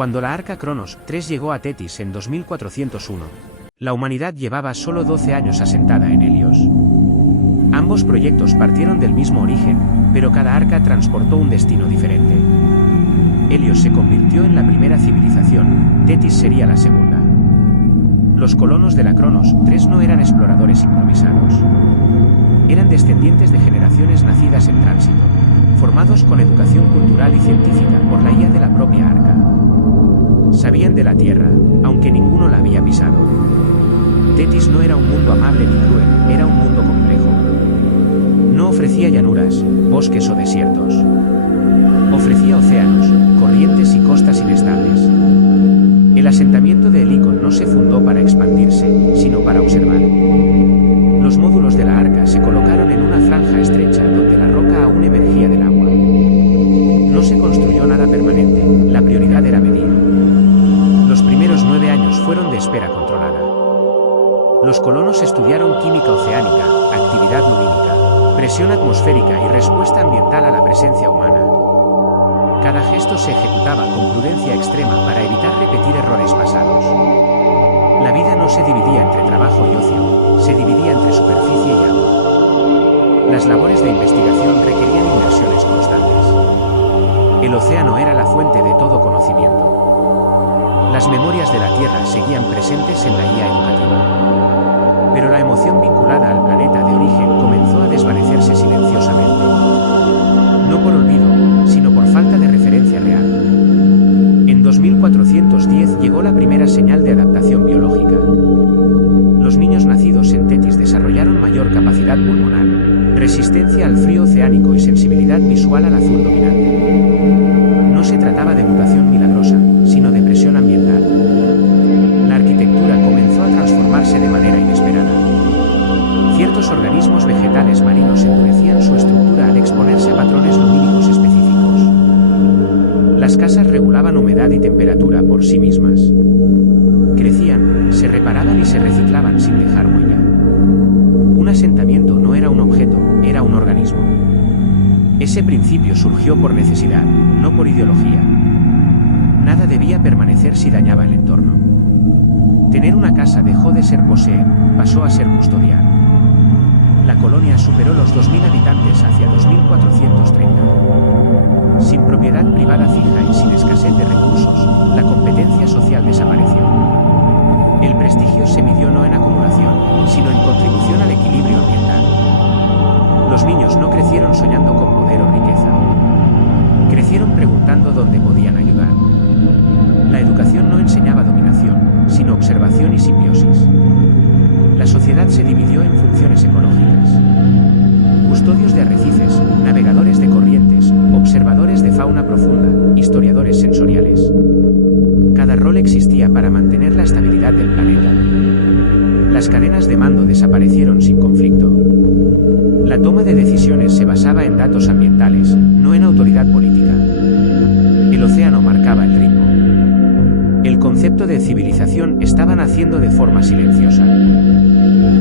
Cuando la Arca Cronos 3 llegó a Tetis en 2401, la humanidad llevaba solo 12 años asentada en Helios. Ambos proyectos partieron del mismo origen, pero cada arca transportó un destino diferente. Helios se convirtió en la primera civilización, Tetis sería la segunda. Los colonos de la Cronos 3 no eran exploradores improvisados. Eran descendientes de generaciones nacidas en tránsito, formados con educación cultural y científica por la guía de la propia arca. Sabían de la Tierra, aunque ninguno la había pisado. Tetis no era un mundo amable ni cruel, era un mundo complejo. No ofrecía llanuras, bosques o desiertos. Ofrecía océanos, corrientes y costas inestables. El asentamiento de Helicon no se fundó para expandirse, sino para observar. Los módulos de la arca se colocaron en una franja estrecha donde la roca aún emergía del agua. No se construyó nada permanente, la prioridad era medir. Los primeros 9 años fueron de espera controlada. Los colonos estudiaron química oceánica, actividad lumínica, presión atmosférica y respuesta ambiental a la presencia humana. Cada gesto se ejecutaba con prudencia extrema para evitar repetir errores pasados. La vida no se dividía entre trabajo y ocio, se dividía entre superficie y agua. Las labores de investigación requerían inversiones constantes. El océano era la fuente de todo conocimiento. Las memorias de la Tierra seguían presentes en la guía educativa. Pero la emoción vinculada al planeta de origen comenzó a desvanecerse silenciosamente. No por olvido, sino por falta de referencia real. En 2410 llegó la primera señal de adaptación biológica. Los niños nacidos en Tetis desarrollaron mayor capacidad pulmonar, resistencia al frío oceánico y sensibilidad visual al azul dominante. No se trataba de mutación milagrosa, sino de presión ambiental. La arquitectura comenzó a transformarse de manera inesperada. Ciertos organismos vegetales marinos endurecían su estructura al exponerse a patrones lumínicos específicos. Las casas regulaban humedad y temperatura por sí mismas. Crecían, se reparaban y se reciclaban sin dejar huella. Un asentamiento no era un objeto, era un organismo. Ese principio surgió por necesidad, no por ideología. Nada debía permanecer si dañaba el entorno. Tener una casa dejó de ser poseer, pasó a ser custodiar. La colonia superó los 2000 habitantes hacia 2430. Sin propiedad privada fija y sin escasez de recursos, la competencia social desapareció. El prestigio se midió no en acumulación, sino en contribución al equilibrio ambiental. Los niños no crecieron soñando con poder o riqueza. Crecieron preguntando dónde podían ayudar. La educación no enseñaba dominación, sino observación y simbiosis. La sociedad se dividió en funciones ecológicas. Custodios de arrecifes, navegadores de corrientes, observadores de fauna profunda, historiadores sensoriales. Cada rol existía para mantener la estabilidad del planeta. Las cadenas de mando desaparecieron sin conflicto. La toma de decisiones se basaba en datos ambientales, no en autoridad política. El océano marcaba el ritmo. El concepto de civilización estaba naciendo de forma silenciosa.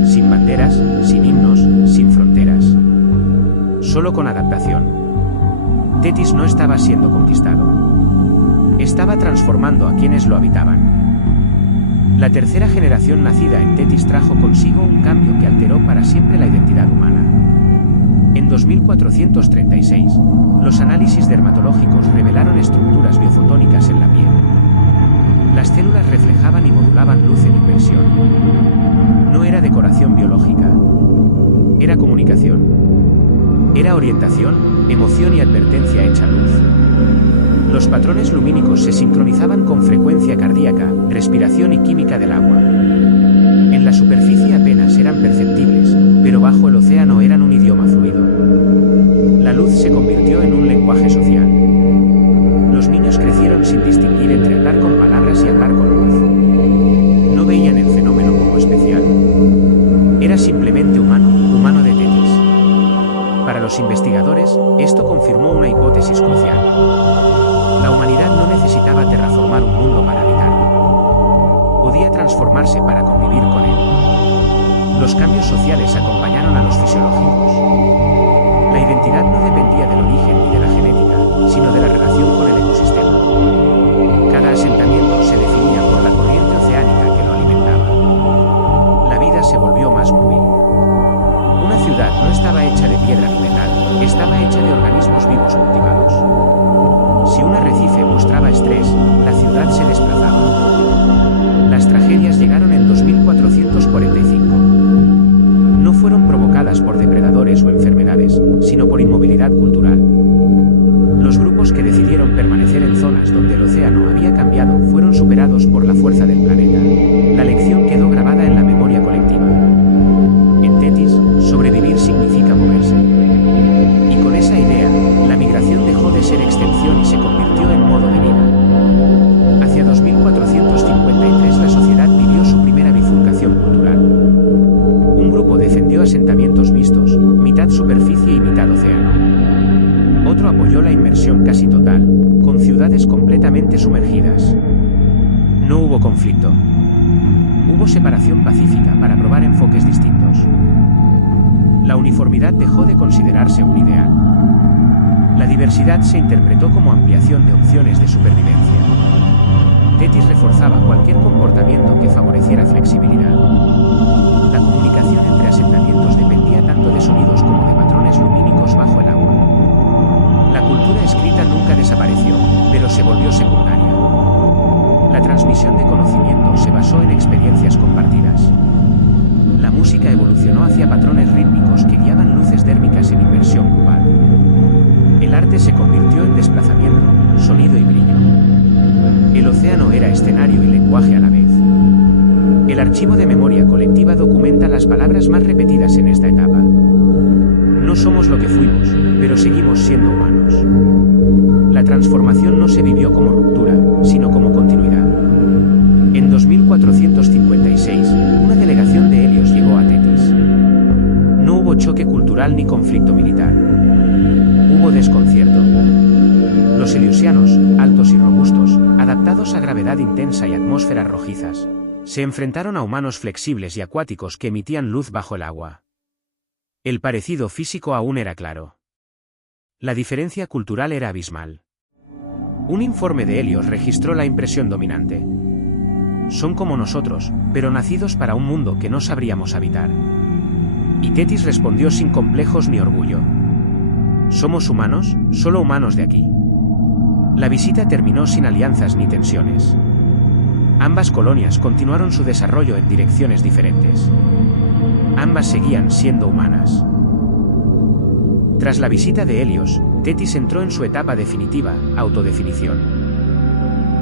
Sin banderas, sin himnos, sin fronteras. Solo con adaptación. Tetis no estaba siendo conquistado. Estaba transformando a quienes lo habitaban. La tercera generación nacida en Tetis trajo consigo un cambio que alteró para siempre la identidad humana. En 2436, los análisis dermatológicos revelaron estructuras biofotónicas en la piel. Las células reflejaban y modulaban luz en inmersión. No era decoración biológica. Era comunicación. Era orientación, emoción y advertencia hecha luz. Los patrones lumínicos se sincronizaban con frecuencia cardíaca, respiración y química del agua. En la superficie apenas eran perceptibles, pero bajo el océano eran un idioma fluido. La luz se convirtió en un lenguaje social. Los niños crecieron sin distinguir entre hablar con palabras y hablar con luz. No veían el fenómeno como especial. Era simplemente humano, humano de Tetis. Para los investigadores, esto confirmó una hipótesis crucial. La humanidad no necesitaba terraformar un mundo para habitarlo. Podía transformarse para convivir con él. Los cambios sociales acompañaron a los fisiológicos. La identidad no dependía del origen ni de la genética, sino de la relación con el ecosistema. Cada asentamiento océano había cambiado fueron superados por la fuerza del planeta. La lección quedó grabada en la memoria colectiva. En Tetis, sobrevivir significa moverse. Y con esa idea, la migración dejó de ser excepción y se convirtió en modo de vida. Hacia 2453 la sociedad vivió su primera bifurcación cultural. Un grupo defendió asentamientos mixtos, mitad superficie y mitad océano. Otro apoyó la inmersión casi total, con ciudades completamente sumergidas. No hubo conflicto. Hubo separación pacífica para probar enfoques distintos. La uniformidad dejó de considerarse un ideal. La diversidad se interpretó como ampliación de opciones de supervivencia. Tetis reforzaba cualquier comportamiento que favoreciera flexibilidad. La comunicación entre asentamientos dependía tanto de sonidos como de patrones lumínicos bajo el agua. La cultura escrita nunca desapareció, pero se volvió secundaria. La transmisión de conocimiento se basó en experiencias compartidas. La música evolucionó hacia patrones rítmicos que guiaban luces dérmicas en inmersión global. El arte se convirtió en desplazamiento, sonido y brillo. El océano era escenario y lenguaje a la vez. El archivo de memoria colectiva documenta las palabras más repetidas en esta etapa. No somos lo que fuimos, pero seguimos siendo humanos. La transformación no se vivió como ruptura, sino como continuidad. En 2456, una delegación de Helios llegó a Tetis. No hubo choque cultural ni conflicto militar. Hubo desconcierto. Los heliosianos, altos y robustos, adaptados a gravedad intensa y atmósferas rojizas, se enfrentaron a humanos flexibles y acuáticos que emitían luz bajo el agua. El parecido físico aún era claro. La diferencia cultural era abismal. Un informe de Helios registró la impresión dominante. Son como nosotros, pero nacidos para un mundo que no sabríamos habitar. Y Tetis respondió sin complejos ni orgullo. ¿Somos humanos? Solo humanos de aquí. La visita terminó sin alianzas ni tensiones. Ambas colonias continuaron su desarrollo en direcciones diferentes. Ambas seguían siendo humanas. Tras la visita de Helios, Tetis entró en su etapa definitiva, autodefinición.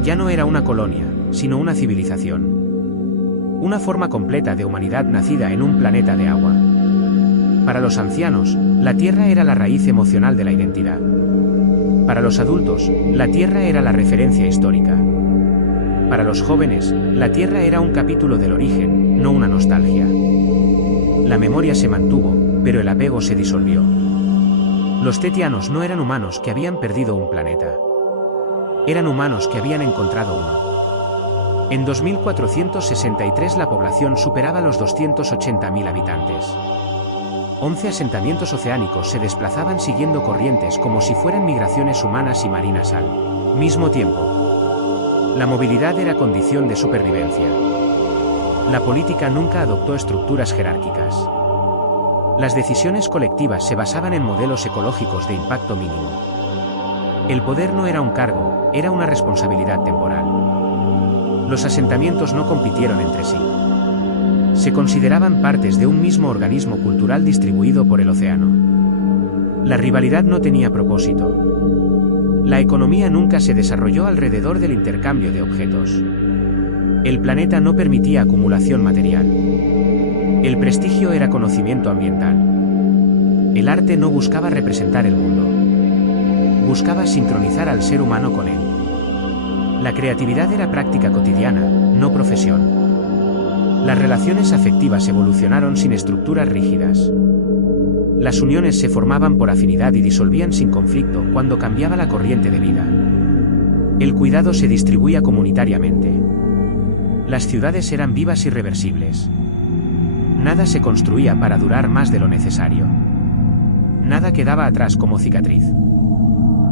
Ya no era una colonia, sino una civilización. Una forma completa de humanidad nacida en un planeta de agua. Para los ancianos, la Tierra era la raíz emocional de la identidad. Para los adultos, la Tierra era la referencia histórica. Para los jóvenes, la Tierra era un capítulo del origen, no una nostalgia. La memoria se mantuvo, pero el apego se disolvió. Los tetianos no eran humanos que habían perdido un planeta. Eran humanos que habían encontrado uno. En 2463 la población superaba los 280.000 habitantes. 11 asentamientos oceánicos se desplazaban siguiendo corrientes como si fueran migraciones humanas y marinas al mismo tiempo. La movilidad era condición de supervivencia. La política nunca adoptó estructuras jerárquicas. Las decisiones colectivas se basaban en modelos ecológicos de impacto mínimo. El poder no era un cargo, era una responsabilidad temporal. Los asentamientos no compitieron entre sí. Se consideraban partes de un mismo organismo cultural distribuido por el océano. La rivalidad no tenía propósito. La economía nunca se desarrolló alrededor del intercambio de objetos. El planeta no permitía acumulación material. El prestigio era conocimiento ambiental. El arte no buscaba representar el mundo. Buscaba sincronizar al ser humano con él. La creatividad era práctica cotidiana, no profesión. Las relaciones afectivas evolucionaron sin estructuras rígidas. Las uniones se formaban por afinidad y disolvían sin conflicto cuando cambiaba la corriente de vida. El cuidado se distribuía comunitariamente. Las ciudades eran vivas y reversibles. Nada se construía para durar más de lo necesario. Nada quedaba atrás como cicatriz.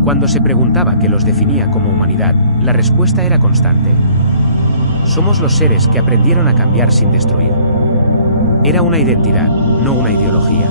Cuando se preguntaba qué los definía como humanidad, la respuesta era constante. Somos los seres que aprendieron a cambiar sin destruir. Era una identidad, no una ideología.